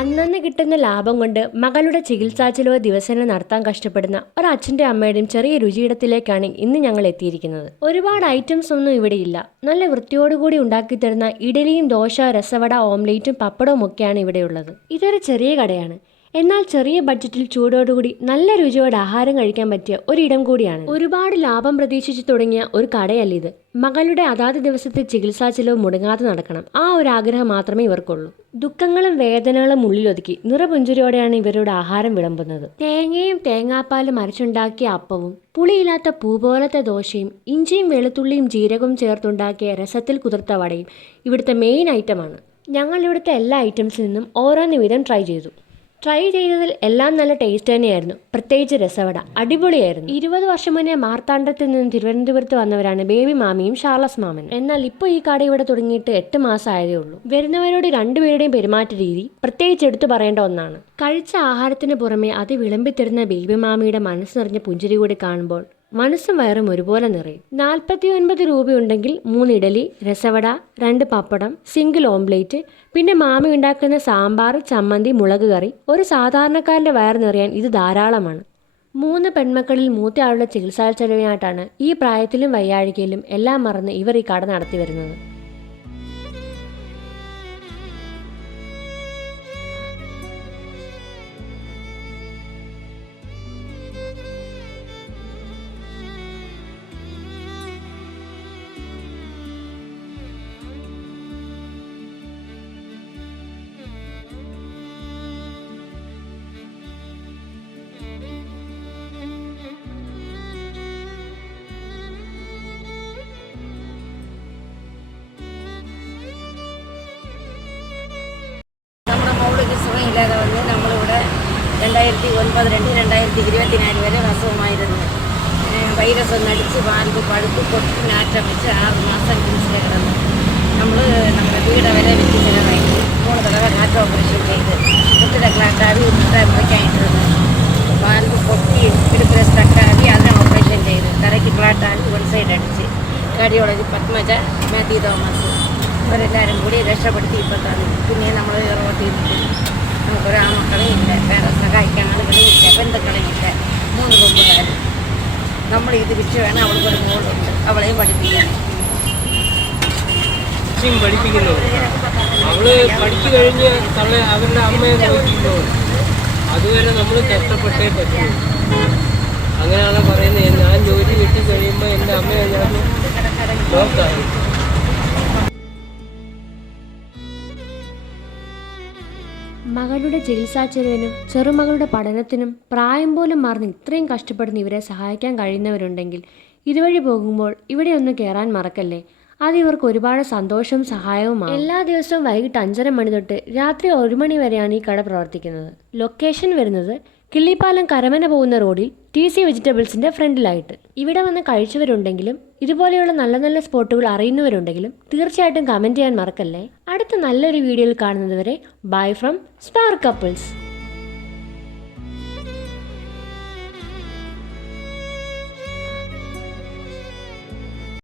അന്നന്ന് കിട്ടുന്ന ലാഭം കൊണ്ട് മകളുടെ ചികിത്സാ ചിലവ് ദിവസേന നടത്താൻ കഷ്ടപ്പെടുന്ന ഒരച്ഛൻ്റെ അമ്മയുടെയും ചെറിയ രുചിയിടത്തിലേക്കാണ് ഇന്ന് ഞങ്ങൾ എത്തിയിരിക്കുന്നത്. ഒരുപാട് ഐറ്റംസ് ഒന്നും ഇവിടെയില്ല. നല്ല വൃത്തിയോടുകൂടി ഉണ്ടാക്കിത്തരുന്ന ഇഡലിയും ദോശ, രസവട, ഓംലേറ്റും പപ്പടവും ഒക്കെയാണ് ഇവിടെയുള്ളത്. ഇതൊരു ചെറിയ കടയാണ്. എന്നാൽ ചെറിയ ബഡ്ജറ്റിൽ ചൂടോടുകൂടി നല്ല രുചിയോടെ ആഹാരം കഴിക്കാൻ പറ്റിയ ഒരിടം കൂടിയാണ്. ഒരുപാട് ലാഭം പ്രതീക്ഷിച്ച് തുടങ്ങിയ ഒരു കടയല്ല ഇത്. മകളുടെ അതാത് ദിവസത്തെ ചികിത്സാ ചിലവ് മുടങ്ങാതെ നടക്കണം, ആ ഒരു ആഗ്രഹം മാത്രമേ ഇവർക്കുള്ളൂ. ദുഃഖങ്ങളും വേദനകളും ഉള്ളിലൊതുക്കി നിറപുഞ്ചിരിയോടെയാണ് ഇവരുടെ ആഹാരം വിളമ്പുന്നത്. തേങ്ങയും തേങ്ങാപ്പാലും അരച്ചുണ്ടാക്കിയ അപ്പവും പുളിയില്ലാത്ത പൂ പോലത്തെ ദോശയും ഇഞ്ചിയും വെളുത്തുള്ളിയും ജീരകവും ചേർത്തുണ്ടാക്കിയ രസത്തിൽ കുതിർത്ത വടയും ഇവിടുത്തെ മെയിൻ ഐറ്റമാണ്. ഞങ്ങൾ ഇവിടുത്തെ എല്ലാ ഐറ്റംസിൽ നിന്നും ഓരോന്ന് വീതം ട്രൈ ചെയ്തതിൽ എല്ലാം നല്ല ടേസ്റ്റ് തന്നെയായിരുന്നു. പ്രത്യേകിച്ച് രസവട അടിപൊളിയായിരുന്നു. 20 വർഷം മുന്നേ മാർത്താണ്ഡത്തിൽ നിന്ന് തിരുവനന്തപുരത്ത് വന്നവരാണ് ബേബി മാമിയും ഷാർലസ് മാമനും. എന്നാൽ ഇപ്പോൾ ഈ കട ഇവിടെ തുടങ്ങിയിട്ട് 8 മാസം ആയതേ ഉള്ളൂ. വരുന്നവരോട് രണ്ടുപേരുടെയും പെരുമാറ്റ രീതി പ്രത്യേകിച്ച് എടുത്തു പറയേണ്ട ഒന്നാണ്. കഴിച്ച ആഹാരത്തിന് പുറമെ അത് വിളമ്പിത്തരുന്ന ബേബി മാമിയുടെ മനസ്സ് നിറഞ്ഞ പുഞ്ചിരി കൂടി കാണുമ്പോൾ മനസ്സും വയറും ഒരുപോലെ നിറയും. 49 രൂപയുണ്ടെങ്കിൽ 3 ഇഡലി, രസവട, 2 പപ്പടം, സിംഗിൾ ഓംലേറ്റ്, പിന്നെ മാമി ഉണ്ടാക്കുന്ന സാമ്പാർ, ചമ്മന്തി, മുളക് കറി. ഒരു സാധാരണക്കാരൻ്റെ വയർ നിറയാൻ ഇത് ധാരാളമാണ്. 3 പെൺമക്കളിൽ മൂത്തയാളുടെ ചികിത്സാ ചെലവിനായിട്ടാണ് ഈ പ്രായത്തിലും വയ്യാഴികയിലും എല്ലാം മറന്ന് ഇവർ ഈ കട നടത്തി വരുന്നത്. സുഖമില്ലാതെ വന്ന് നമ്മളിവിടെ 2009-2024 വരെ അസുഖമായിരുന്നു. വൈറസ് ഒന്നടിച്ച് വാൽവ് പഴുത്ത് പൊട്ടി നാറ്റം വെച്ച് 6 മാസം കിംസിൽ കിടന്നു. നമ്മുടെ വീട് വരെ വെച്ച് ചിലവായി. 3 തടവ ഹാർട്ട് ഓപ്പറേഷൻ ചെയ്ത് മുട്ടിടക്കളാട്ടാവി മുറിക്കായിട്ടിരുന്നു. വാൽവ് പൊട്ടി ഇടുപ്പിലെ സ്റ്റക്കാവി അതിനെ ഓപ്പറേഷൻ ചെയ്ത് തലയ്ക്ക് ക്ലാട്ടാവി 1 സൈഡ് അടിച്ച് കാർഡിയോളജി പത്മജ, മാത്യു തോമസ് ഇവരെല്ലാവരും കൂടി രക്ഷപ്പെടുത്തി ഇപ്പോൾ തന്നു. പിന്നെ നമ്മൾ റോട്ടിൽ നമുക്കൊരാമക്കളും ഇല്ല, വേറെ സഹായിക്കാൻ ആളുകളും ഇല്ല, ബന്ധുക്കളും ഇല്ല. 3 കുടുംബക്കാർ. നമ്മൾ ഇത് വിറ്റ് വേണം. അവൾക്കൊരു മോളുണ്ട്, അവളെയും പഠിപ്പിക്കണം. അവള് പഠിച്ചു കഴിഞ്ഞ് അവരുടെ അമ്മയെ നോക്കിക്കോ, അതുവരെ നമ്മൾ കഷ്ടപ്പെട്ടേ പറ്റൂ. അങ്ങനെയാണ് പറയുന്നത്. ഞാൻ ജോലി കിട്ടി കഴിയുമ്പോൾ എൻ്റെ അമ്മയെ ഞാൻ നോക്കാം. മകളുടെ ചികിത്സാ ചെലവിനും ചെറുമകളുടെ പഠനത്തിനും പ്രായം പോലും മറന്ന് ഇത്രയും കഷ്ടപ്പെടുന്ന ഇവരെ സഹായിക്കാൻ കഴിയുന്നവരുണ്ടെങ്കിൽ ഇതുവഴി പോകുമ്പോൾ ഇവിടെ ഒന്ന് കയറാൻ മറക്കല്ലേ. അത് ഇവർക്ക് ഒരുപാട് സന്തോഷവും സഹായവുമാണ്. എല്ലാ ദിവസവും വൈകിട്ട് 5:30 മണി തൊട്ട് രാത്രി 1 മണി വരെയാണ് ഈ കട പ്രവർത്തിക്കുന്നത്. ലൊക്കേഷൻ വരുന്നത് കിള്ളിപ്പാലം കരമന പോകുന്ന റോഡിൽ TC വെജിറ്റബിൾസിൻ്റെ ഫ്രണ്ടിലായിട്ട്. ഇവിടെ വന്ന് കഴിച്ചവരുണ്ടെങ്കിലും ഇതുപോലെയുള്ള നല്ല നല്ല സ്പോട്ടുകൾ അറിയുന്നവരുണ്ടെങ്കിലും തീർച്ചയായിട്ടും കമൻറ്റ് ചെയ്യാൻ മറക്കല്ലേ. അടുത്ത നല്ലൊരു വീഡിയോയിൽ കാണുന്നത് വരെ ബൈ ഫ്രം സ്പാർക്ക് കപ്പിൾസ്.